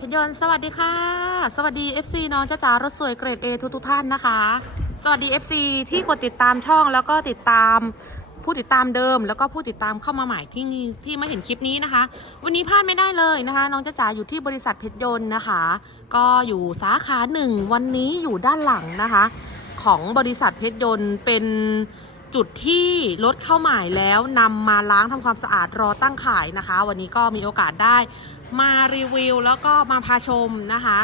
พยนต์สวัสดีค่ะ สวัสดี FC น้องจ้าจ๋ารถสวยเกรด A ทุกทุกท่านนะคะ สวัสดี FC ที่กดติดตามช่องแล้วก็ติดตามผู้ติดตามเดิม แล้วก็ผู้ติดตามเข้ามาใหม่ที่ที่มาเห็นคลิปนี้นะคะ วันนี้พลาดไม่ได้เลยนะคะ น้องจ้าจ๋าอยู่ที่บริษัทเพชรยนต์นะคะ ก็อยู่สาขาหนึ่งวันนี้อยู่ด้านหลังนะคะ ของบริษัทเพชรยนต์เป็นจุดที่รถเข้าใหม่แล้วนำมาล้างทำความสะอาดรอตั้งขายนะคะ วันนี้ก็มีโอกาสได้ มารีวิวแล้วก็มาพาชมนะคะ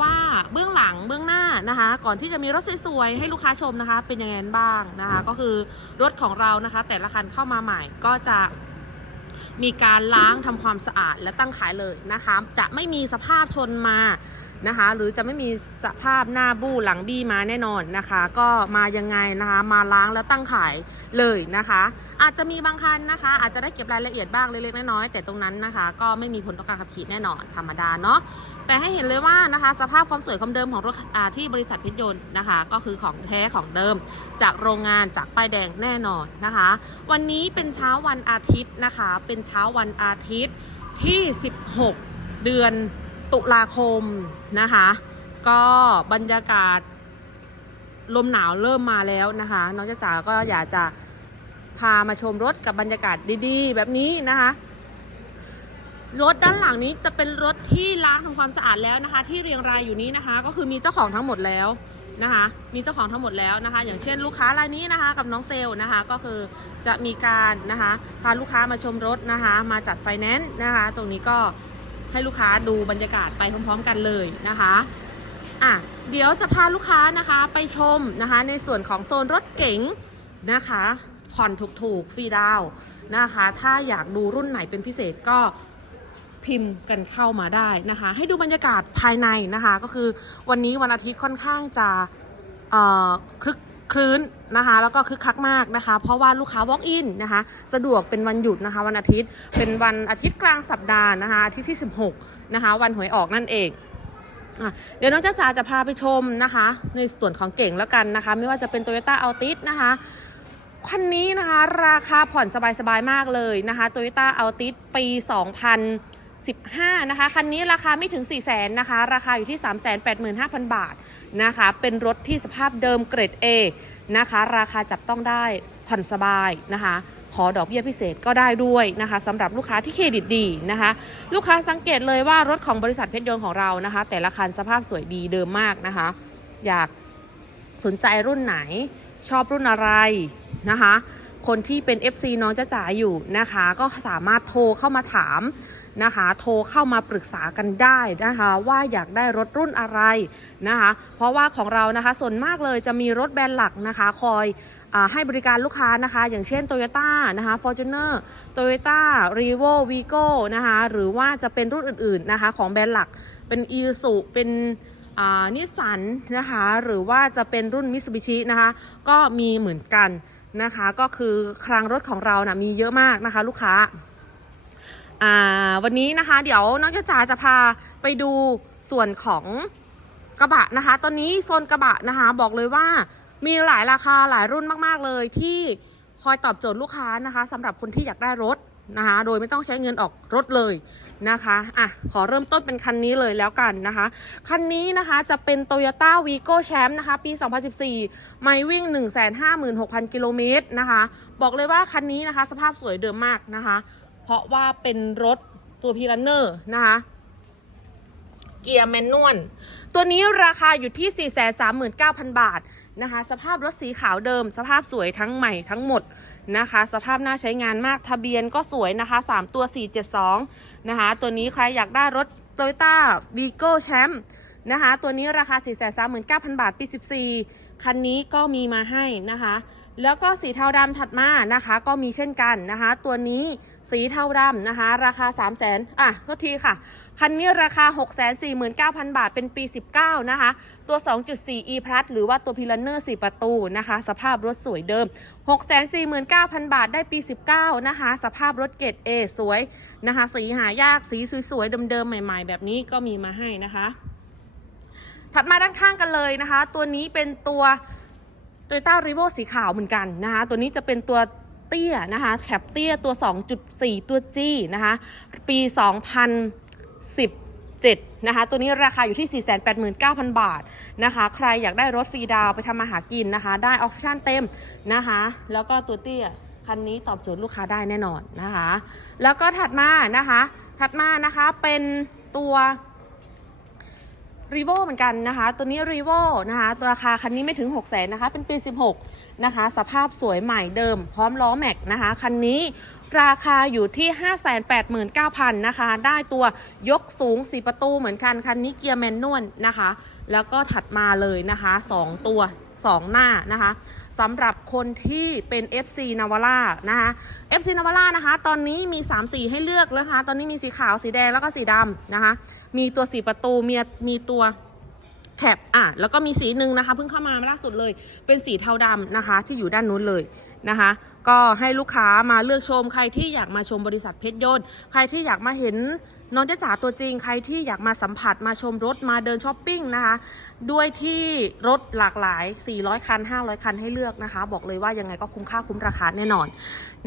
ว่าเบื้องหลังเบื้องหน้านะคะ ก่อนที่จะมีรถสวยๆให้ลูกค้าชมนะคะ เป็นยังไงบ้างนะคะ ก็คือรถของเรานะคะ แต่ละคันเข้ามาใหม่ก็จะ มีการล้างทำความสะอาดและตั้งขายเลยนะคะ จะไม่มีสภาพชนมานะคะ หรือจะไม่มีสภาพหน้าบู้หลังบี้มาแน่นอนนะคะ ก็มายังไงนะคะ มาล้างแล้วตั้งขายเลยนะคะ อาจจะมีบางคันนะคะ อาจจะได้เก็บรายละเอียดบ้างเล็กๆน้อยๆแต่ตรงนั้นนะคะ ก็ไม่มีผลต่อการขับขี่แน่นอนธรรมดาเนาะ แต่ให้เห็นเลยว่านะคะสภาพความสวยความเดิมของรถที่บริษัทพชรยนต์นะคะ ก็คือของแท้ของเดิม จากโรงงานจากป้ายแดงแน่นอนนะคะ วันนี้เป็นเช้าวันอาทิตย์นะคะ เป็นเช้าวันอาทิตย์ที่ 16 เดือนตุลาคมนะคะ ก็บรรยากาศลมหนาวเริ่มมาแล้วนะคะน้องจ้าจ๋าก็อยากจะพามาชมรถกับบรรยากาศดีๆ แบบนี้นะคะ รถด้านหลังนี้จะเป็นรถที่ล้างทำความสะอาดแล้วนะคะ ที่เรียงรายอยู่นี้นะคะ ก็คือมีเจ้าของทั้งหมดแล้วนะคะ มีเจ้าของทั้งหมดแล้วนะคะ อย่างเช่นลูกค้ารายนี้นะคะ กับน้องเซลล์นะคะ ก็คือจะมีการนะคะพาลูกค้ามาชมรถนะคะ มาจัดไฟแนนซ์นะคะ ตรงนี้ก็ให้ลูกค้าดูบรรยากาศไปพร้อม ๆ กันเลยนะคะอะเดี๋ยวจะพาลูกค้านะคะไปชมนะคะ ในส่วนของโซนรถเก๋งนะคะ ผ่อนถูกๆฟรีดาวน์นะคะ ถ้าอยากดูรุ่นไหนเป็นพิเศษก็ พิมพ์กันเข้ามาได้นะคะ ให้ดูบรรยากาศภายในนะคะ ก็คือวันนี้วันอาทิตย์ค่อนข้างจะคลึกคลื้นนะคะแล้วก็คึกคักมากนะคะ เพราะว่าลูกค้า walk in นะคะสะดวกเป็นวันหยุดนะคะ วันอาทิตย์เป็นวันอาทิตย์กลางสัปดาห์นะคะอาทิตย์ที่ 16 นะคะ วันหวยออกนั่นเองเดี๋ยวน้องจ้าจ๋าจะพาไปชมนะคะ ในส่วนของเก่งแล้วกันนะคะ ไม่ว่าจะเป็น Toyota Altis นะคะคันนี้นะคะ ราคาผ่อนสบายๆมากเลยนะคะ Toyota Altis ปี 2015 นะคะ คันนี้ราคาไม่ถึง 4 0 0 0 0 0 นะคะ ราคาอยู่ที่ 385,000 บาทนะคะ เป็นรถที่สภาพเดิมเกรด A นะคะ ราคาจับต้องได้ผ่อนสบายนะคะ ขอดอกเบี้ยพิเศษก็ได้ด้วยนะคะสำหรับลูกค้าที่เครดิตดีนะคะ ลูกค้าสังเกตเลยว่ารถของบริษัทเพชรยนต์ของเรานะคะ แต่ละคันสภาพสวยดีเดิมมากนะคะ อยากสนใจรุ่นไหนชอบรุ่นอะไรนะคะ คนที่เป็น FC น้องจ้าจ๋าอยู่นะคะ ก็สามารถโทรเข้ามาถาม นะคะ โทรเข้ามาปรึกษากันได้นะคะ ว่าอยากได้รถรุ่นอะไรนะคะ เพราะว่าของเรานะคะส่วนมากเลยจะมีรถแบรนด์หลักนะคะ คอยอให้บริการลูกค้านะคะ อย่างเช่น Toyota นะคะ Fortuner Toyota r e v o Vigo นะคะ หรือว่าจะเป็นรุ่นอื่น ๆนะคะ ของแบรนด์หลักเป็น i s u เป็นนิสสันนะคะ หรือว่าจะเป็นรุ่นมิ t ซูบิชินะคะ ก็มีเหมือนกันนะคะ ก็คือคลังรถของเรานะมีเยอะมากนะคะลูกค้า อ่าวันนี้นะคะ เดี๋ยวน้องจ้าจ๋าจะพาไปดูส่วนของกระบะนะคะ ตอนนี้โซนกระบะนะคะ บอกเลยว่ามีหลายราคาหลายรุ่นมากๆเลย ที่คอยตอบโจทย์ลูกค้านะคะสำหรับคนที่อยากได้รถนะคะ โดยไม่ต้องใช้เงินออกรถเลยนะคะอะขอเริ่มต้นเป็นคันนี้เลยแล้วกันนะคะ คันนี้นะคะจะเป็น Toyota Vigo Champ นะคะ ปี 2014 ไม่วิ่ง 156,000 กิโลเมตรนะคะ บอกเลยว่าคันนี้นะคะ สภาพสวยเดิมมากนะคะ ราะว่าเป็นรถตัวพีรันเนอร์นะคะ เกียร์แมนนวลตัวนี้ราคาอยู่ที่ 439,000 บาทนะคะ สภาพรถสีขาวเดิม สภาพสวยทั้งใหม่ทั้งหมดนะคะ สภาพน่าใช้งานมากทะเบียนก็สวยนะคะ 3 ตัว 472 นะคะ ตัวนี้ใครอยากได้รถ Toyota Vigo Champ นะคะ ตัวนี้ราคา 439,000 บาท ปี 14 คันนี้ก็มีมาให้นะคะ แล้วก็สีเทาดำถัดมานะคะ ก็มีเช่นกันนะคะ ตัวนี้สีเทาดำนะคะ ราคา 3 0 0 0 0 0อะโทษทีค่ะ คันนี้ราคา 649,000 บาทเป็นปี 19 นะคะ ตัว 2.4 e plus หรือว่าตัวพิลันเนอร์ 4 ประตูนะคะ สภาพรถสวยเดิม 649,000 บาทได้ปี 19 นะคะ สภาพรถเกรด A สวยนะคะ สีหายากสีสวยๆเดิมๆใหม่ ๆ แบบนี้ก็มีมาให้นะคะ ถัดมาด้านข้างกันเลยนะคะ ตัวนี้เป็นตัว Toyota r e v o สีขาวเหมือนกันนะคะตัวนี้จะเป็นตัวเตี้ยนะคะแคปเตี้ยตัว 2.4 ตัว G นะคะปี 2017นะคะตัวนี้ราคาอยู่ที่ 489,000 บาทนะคะใครอยากได้รถฟรีดาวไปทำมาหากินนะคะ ได้ออปชั่นเต็มนะคะแล้วก็ตัวเตี้ยคันนี้ตอบโจทย์ลูกค้าได้แน่นอนนะคะ แล้วก็ถัดมานะคะ ถัดมานะคะเป็นตัว รีโวเหมือนกันนะคะ ตัวนี้รีโวนะคะตัวราคาคันนี้ไม่ถึง 6 0 0 0 0นนะคะ เป็นปี 16 นะคะ สภาพสวยใหม่เดิม พร้อมล้อแม็กนะคะ คันนี้ราคาอยู่ที่ 589,000 นะคะ ได้ตัวยกสูง 4 ประตูเหมือนกัน คันนี้เกียร์แมนนวลนะคะ แล้วก็ถัดมาเลยนะคะ 2 ตัว 2 หน้านะคะสำหรับคนที่เป็น FC n a v a r a นะคะ FC n a v a r a นะคะ ตอนนี้มี 3 สีให้เลือกนะคะ ตอนนี้มีสีขาวสีแดงแล้วก็สีดำนะคะ มีตัวสีประตูมีมีตัวแคปอะแล้วก็มีสีหนึ่งนะคะเพิ่งเข้ามาล่าสุดเลย เป็นสีเทาดำนะคะ ที่อยู่ด้านนู้นเลยนะคะ ก็ให้ลูกค้ามาเลือกชมใครที่อยากมาชมบริษัทเพชรยนต์ ใครที่อยากมาเห็น น้องจ้าจ๋าตัวจริงใครที่อยากมาสัมผัสมาชมรถมาเดินช้อปปิ้งนะคะ ด้วยที่รถหลากหลาย 400 คัน 500 คันให้เลือกนะคะ บอกเลยว่ายังไงก็คุ้มค่าคุ้มราคาแน่นอน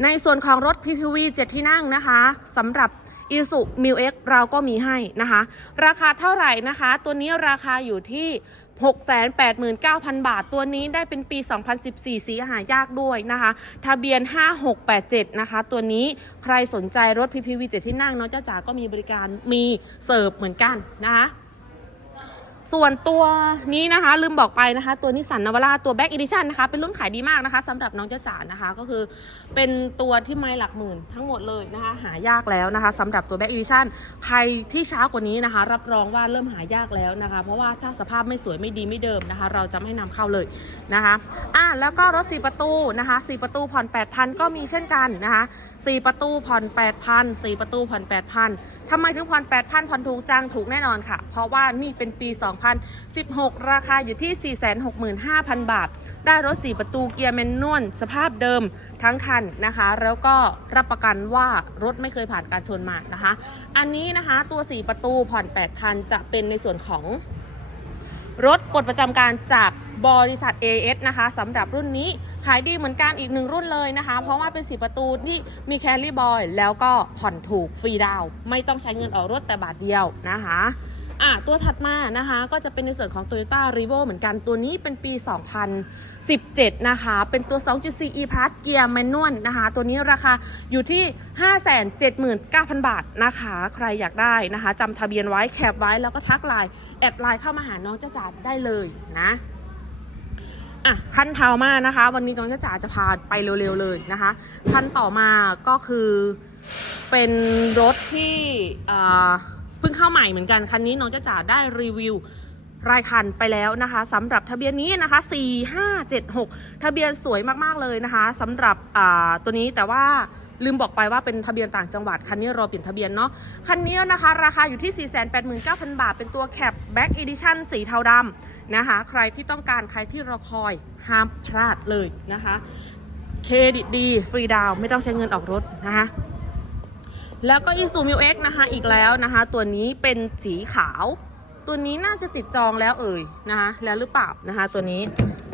ในส่วนของรถ PPV 7 ที่นั่งนะคะสำหรับ i s u m i l X เราก็มีให้นะคะ ราคาเท่าไหร่นะคะ ตัวนี้ราคาอยู่ที่ 689,000 บาท ตัวนี้ได้เป็นปี 2014 สีหายากด้วยนะคะ ทะเบียน 5687 นะคะ ตัวนี้ใครสนใจรถ PPV 7 ที่นั่งน้องจ้าจ๋าก็มีบริการมีเสิร์ฟเหมือนกันนะคะ ส่วนตัวนี้นะคะ ลืมบอกไปนะคะ ตัวนิสสันนาวาร่าตัวแบ็กอีดิชันนะคะ เป็นรุ่นขายดีมากนะคะสำหรับน้องจ้าจ๋านะคะ ก็คือเป็นตัวที่ไม่หลักหมื่นทั้งหมดเลยนะคะ หายากแล้วนะคะสำหรับตัวแบ็กอีดิชันใครที่ช้ากว่านี้นะคะ รับรองว่าเริ่มหายากแล้วนะคะ เพราะว่าถ้าสภาพไม่สวยไม่ดีไม่เดิมนะคะ เราจะไม่นำเข้าเลยนะคะอะแล้วก็รถ 4 ประตูนะคะ4ประตูผ่อน 8,000 ก็มีเช่นกันนะคะ4ประตูผ่อน 8,000 4ประตูผ่อน 8,000 ทำไมถึงผ่อน8,000ผ่อนถูกจังถูกแน่นอนค่ะ เพราะว่านี่เป็นปี 2016 ราคาอยู่ที่ 465,000 บาท ได้รถ 4 ประตูเกียร์แมนนวลสภาพเดิมทั้งคันนะคะ แล้วก็รับประกันว่ารถไม่เคยผ่านการชนมานะคะ อันนี้นะคะตัว 4 ประตูผ่อน 8,000 จะเป็นในส่วนของ รถปลดประจำการจากบริษัท AS นะคะสำหรับรุ่นนี้ขายดีเหมือนกันอีกหนึ่งรุ่นเลยนะคะ เพราะว่าเป็นสีประตูที่มีแคลรี่บอยแล้วก็ผ่อนถูกฟรีดาวไม่ต้องใช้เงินออกรถแต่บาทเดียวนะคะ อะตัวถัดมานะคะ ก็จะเป็นในส่วนของ Toyota r e v o เหมือนกันตัวนี้เป็นปี 2017 นะคะ เป็นตัว 2.4 e plus เกียร์แมนนวลนะคะ ตัวนี้ราคาอยู่ที่ 579,000 บาทนะคะ ใครอยากได้นะคะจำทะเบียนไว้แคปไว้แล้วก็ทักไลน์แอดไลน์เข้ามาหาน้องจ้าจ๋าได้เลยนะอะขั้นเท้ามานะคะ วันนี้น้องจ้าจ๋าจะพาไปเร็วๆเลยนะคะขั้นต่อมาก็คือเป็นรถที่อ่า พิ่งเข้าใหม่เหมือนกันคันนี้น้องจ้าจ๋าได้รีวิวรายคันไปแล้วนะคะสำหรับทะเบียนนี้นะคะ 4576 ทะเบียนสวยมากๆเลยนะคะสำหรับอ่าตัวนี้แต่ว่าลืมบอกไปว่าเป็นทะเบียนต่างจังหวัด คันนี้รอเปลี่ยนทะเบียนเนาะคันนี้นะคะ ราคาอยู่ที่ 489,000 บาท เป็นตัวแคปแบ็กอีดิชั่นสีเทาดำนะคะ ใครที่ต้องการใครที่รอคอยห้ามพลาดเลยนะคะ เครดิตดี ฟรีดาวไม่ต้องใช้เงินออกรถนะคะ แล้วก็อีซูมิวเอ็กนะคะอีกแล้วนะคะ ตัวนี้เป็นสีขาว ตัวนี้น่าจะติดจองแล้วเอ่ยนะคะแล้วหรือเปล่านะคะ ตัวนี้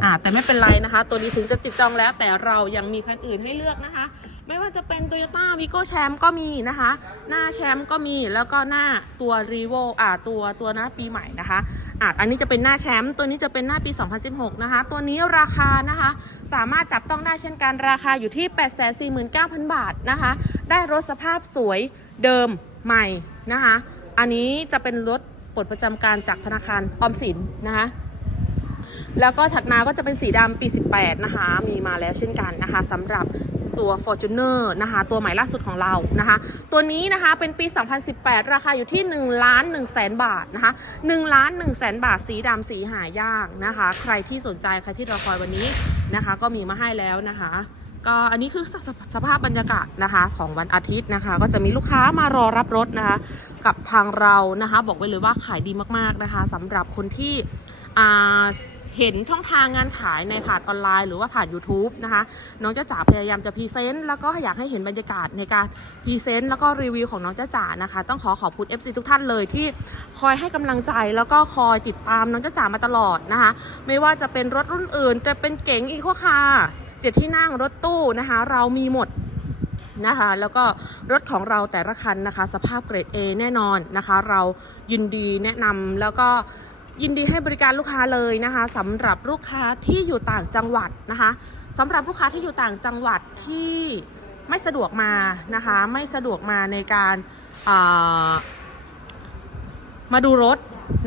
อ่าแต่ไม่เป็นไรนะคะ ตัวนี้ถึงจะติดจองแล้วแต่เรายังมีคันอื่นให้เลือกนะคะ ไม่ว่าจะเป็น Toyota Vigo Champ ก็มีนะคะ หน้าแชมป์ก็มีแล้วก็หน้าตัว r e v o อ่าตัวตัวหน้าปีใหม่นะคะอะอันนี้จะเป็นหน้าแชมป์ตัวนี้จะเป็นหน้าปี 2016 นะคะ ตัวนี้ราคานะคะ สามารถจับต้องได้เช่นกันราคาอยู่ที่ 849,000 บาทนะคะ ได้รถสภาพสวยเดิมใหม่นะคะ อันนี้จะเป็นรถ ปลดประจำการจากธนาคารออมสินนะคะแล้วก็ถัดมาก็จะเป็นสีดำปี 18 นะคะ มีมาแล้วเช่นกันนะคะสำหรับตัว Fortuner นะคะ ตัวใหม่ล่าสุดของเรานะคะ ตัวนี้นะคะเป็นปี 2018 ราคาอยู่ที่1ล้าน1แสนบาทนะคะ1ล้าน1แสนบาทสีดำสีหายากนะคะ ใครที่สนใจใครที่รอคอยวันนี้นะคะ ก็มีมาให้แล้วนะคะก็อันนี้คือสสสภาพบรรยากาศนะคะของวันอาทิตย์นะคะ ก็จะมีลูกค้ามารอรับรถนะคะ กับทางเรานะคะ บอกไว้เลยว่าขายดีมากๆนะคะสำหรับคนที่เห็นช่องทางงานขายในผ่านออนไลน์ หรือว่าผ่าน YouTube นะคะ น้องจ้าจ๋าพยายามจะพรีเซนต์แล้วก็อยากให้เห็นบรรยากาศในการพรีเซนต์แล้วก็รีวิวของน้องจ้าจ๋านะคะ ต้องขอขอบคุณ FC ทุกท่านเลยที่คอยให้กำลังใจแล้วก็คอยติดตามน้องจ้าจ๋ามาตลอดนะคะ ไม่ว่าจะเป็นรถรุ่นอื่น จะเป็นเก๋งอีกข้อค่ะเจ็ดที่นั่งรถตู้นะคะ เรามีหมด นะคะ แล้วก็รถของเราแต่ละคันนะคะ สภาพเกรด A แน่นอนนะคะ เรายินดีแนะนำแล้วก็ยินดีให้บริการลูกค้าเลยนะคะสำหรับลูกค้าที่อยู่ต่างจังหวัดนะคะสำหรับลูกค้าที่อยู่ต่างจังหวัดที่ไม่สะดวกมานะคะ ไม่สะดวกมาในการามาดูรถ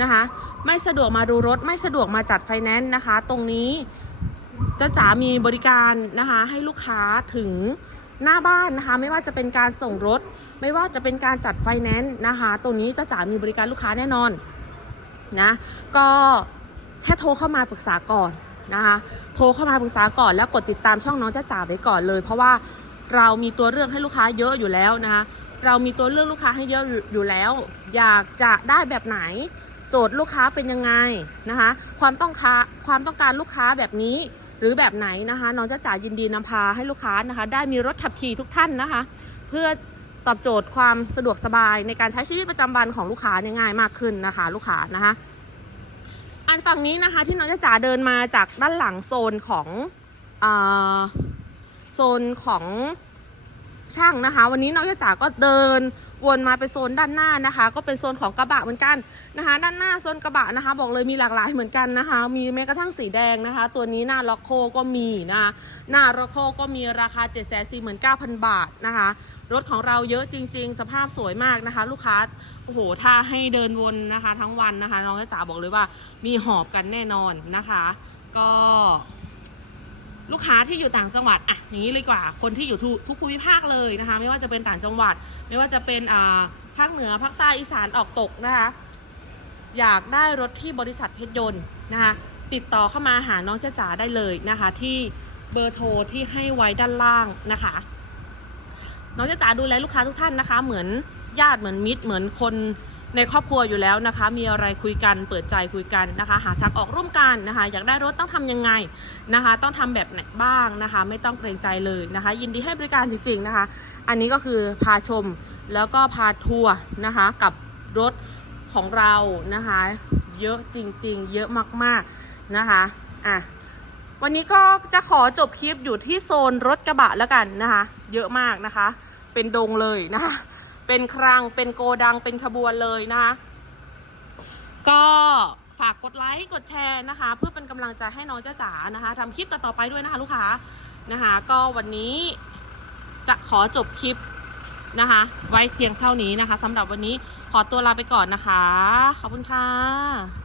นะคะ ไม่สะดวกมาดูรถ ไม่สะดวกมาจัดไฟแนนซ์นะคะ ตรงนี้จะจ๋ามีบริการนะคะให้ลูกค้าถึง หน้าบ้านนะคะ ไม่ว่าจะเป็นการส่งรถ ไม่ว่าจะเป็นการจัดไฟแนนซ์นะคะ ตรงนี้จะจ๋ามีบริการลูกค้าแน่นอนนะก็แค่โทรเข้ามาปรึกษาก่อนนะคะโทรเข้ามาปรึกษาก่อนแล้วกดติดตามช่องน้องจ้าจ๋าไว้ก่อนเลย เพราะว่าเรามีตัวเลือกให้ลูกค้าเยอะอยู่แล้วนะคะเรามีตัวเลือกลูกค้าให้เยอะอยู่แล้ว อยากจะได้แบบไหน โจทย์ลูกค้าเป็นยังไงนะคะความต้องค้าความต้องการลูกค้าแบบนี้ รือแบบไหนนะคะ น้องจ้าจ๋ายินดีนำพาให้ลูกค้านะคะ ได้มีรถขับขี่ทุกท่านนะคะ เพื่อตอบโจทย์ความสะดวกสบายในการใช้ชีวิตประจำวันของลูกค้าเนี่ยง่ายมากขึ้นนะคะ ลูกค้านะคะ อันฝั่งนี้นะคะที่น้องจ้าจ๋าเดินมาจากด้านหลังโซนของอโซนของ ช่างนะคะ วันนี้น้องจ้าจ๋าก็เดินวนมาไปโซนด้านหน้านะคะ ก็เป็นโซนของกระบะเหมือนกันนะคะ ด้านหน้าโซนกระบะนะคะ บอกเลยมีหลากหลายเหมือนกันนะคะ มีแม้กระทั่งสีแดงนะคะ ตัวนี้หน้าล็อกโคก็มีนะคะหน้าล็อกโคก็มีราคา 7 4 9 0 0 0 บาทนะคะรถของเราเยอะจริง ๆ สภาพสวยมากนะคะ ลูกค้าโอ้โหถ้าให้เดินวนนะคะ ทั้งวันนะคะ น้องจ๋าบอกเลยว่ามีหอบกันแน่นอนนะคะ ก็ ลูกค้าที่อยู่ต่างจังหวัดอะอย่างนี้เลยกว่า คนที่อยู่ทุกทุกภูมิภาคเลยนะคะ ไม่ว่าจะเป็นต่างจังหวัด ไม่ว่าจะเป็นอ่าภาคเหนือภาคใต้อีสานออกตกนะคะ อยากได้รถที่บริษัทเพชรยนต์นะคะ ติดต่อเข้ามาหาน้องจ้าจ๋าได้เลยนะคะ ที่เบอร์โทรที่ให้ไว้ด้านล่างนะคะ น้องจ้าจ๋าดูแลลูกค้าทุกท่านนะคะ เหมือนญาติเหมือนมิตรเหมือนคน ในครอบครัวอยู่แล้วนะคะ มีอะไรคุยกันเปิดใจคุยกันนะคะ หาทางออกร่วมกันนะคะ อยากได้รถต้องทำยังไงนะคะ ต้องทำแบบไหนบ้างนะคะ ไม่ต้องเกรงใจเลยนะคะ ยินดีให้บริการจริงๆนะคะ อันนี้ก็คือพาชมแล้วก็พาทัวร์นะคะกับรถของเรานะคะ เยอะจริงๆ เยอะมากๆนะคะอะวันนี้ก็จะขอจบคลิปอยู่ที่โซนรถกระบะแล้วกันนะคะ เยอะมากนะคะ เป็นดงเลยนะคะ เป็นครังเป็นโกดังเป็นขบวนเลยนะคะ ก็ฝากกดไลค์กดแชร์นะคะ เพื่อเป็นกำลังใจให้น้องจ้าจ๋านะคะทำคลิปต่อๆไปด้วยนะคะลูกค้านะคะ ก็วันนี้จะขอจบคลิปนะคะ ไว้เพียงเท่านี้นะคะสำหรับวันนี้ขอตัวลาไปก่อนนะคะ ขอบคุณค่ะ